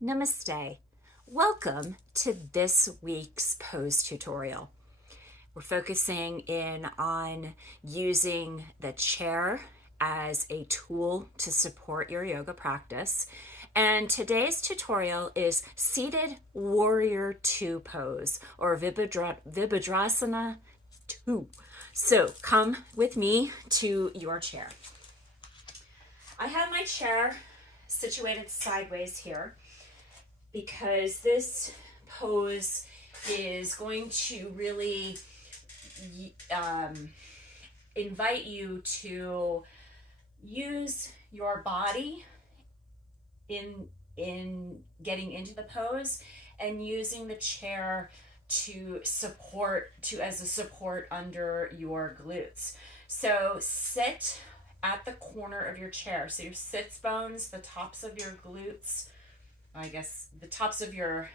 Namaste. Welcome to this week's pose tutorial. We're focusing in on using the chair as a tool to support your yoga practice. And today's tutorial is seated warrior 2 pose, or Virabhadrasana 2. So come with me to your chair. I have my chair situated sideways here, because this pose is going to really invite you to use your body in getting into the pose and using the chair as a support under your glutes. So sit at the corner of your chair. So your sits bones, the tops of your glutes, the tops of your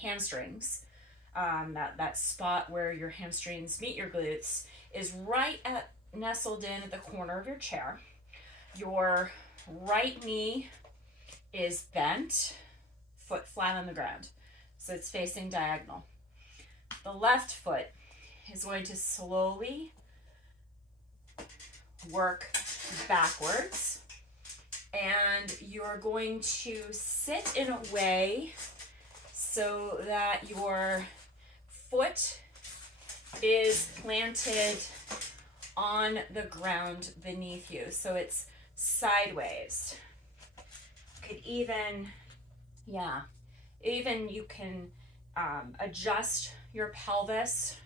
hamstrings, that spot where your hamstrings meet your glutes is nestled in at the corner of your chair. Your right knee is bent, foot flat on the ground, so it's facing diagonal. The left foot is going to slowly work backwards, and you're going to sit in a way so that your foot is planted on the ground beneath you. So it's sideways. You can adjust your pelvis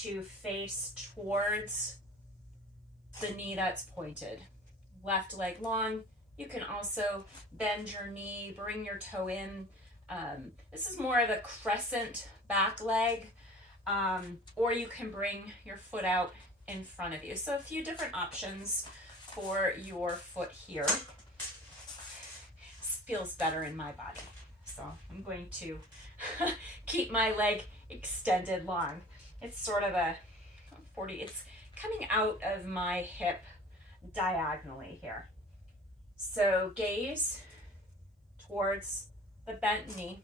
to face towards the knee that's pointed. Left leg long. You can also bend your knee, bring your toe in. This is more of a crescent back leg, or you can bring your foot out in front of you. So a few different options for your foot here. This feels better in my body. So I'm going to keep my leg extended long. It's sort of it's coming out of my hip diagonally here. So gaze towards the bent knee.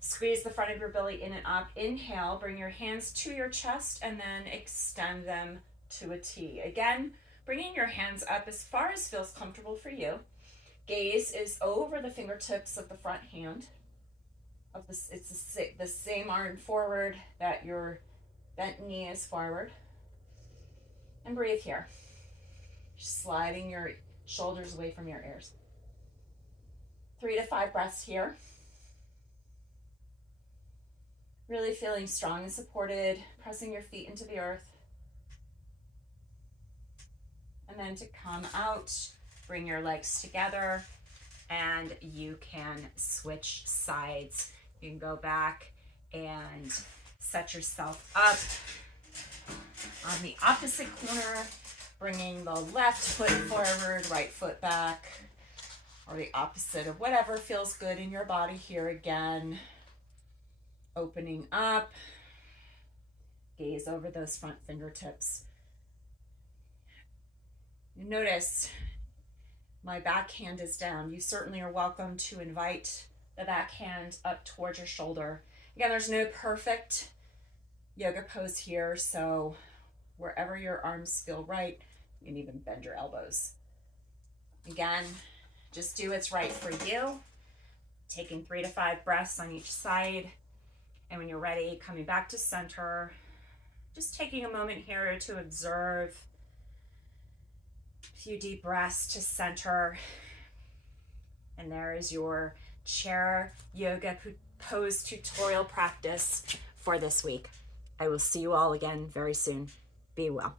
Squeeze the front of your belly in and up. Inhale, bring your hands to your chest and then extend them to a T. Again, bringing your hands up as far as feels comfortable for you. Gaze is over the fingertips of the front hand. It's the same arm forward that your bent knee is forward. And breathe here. Sliding your shoulders away from your ears. 3 to 5 breaths here. Really feeling strong and supported, pressing your feet into the earth. And then to come out, bring your legs together, and you can switch sides. You can go back and set yourself up on the opposite corner, bringing the left foot forward, right foot back, or the opposite of whatever feels good in your body here again. Opening up, gaze over those front fingertips. Notice my back hand is down. You certainly are welcome to invite the back hand up towards your shoulder. Again, there's no perfect yoga pose here, so wherever your arms feel right, you can even bend your elbows. Again, just do what's right for you. Taking 3 to 5 breaths on each side. And when you're ready, coming back to center. Just taking a moment here to observe. A few deep breaths to center. And there is your chair yoga pose tutorial practice for this week. I will see you all again very soon. Be well.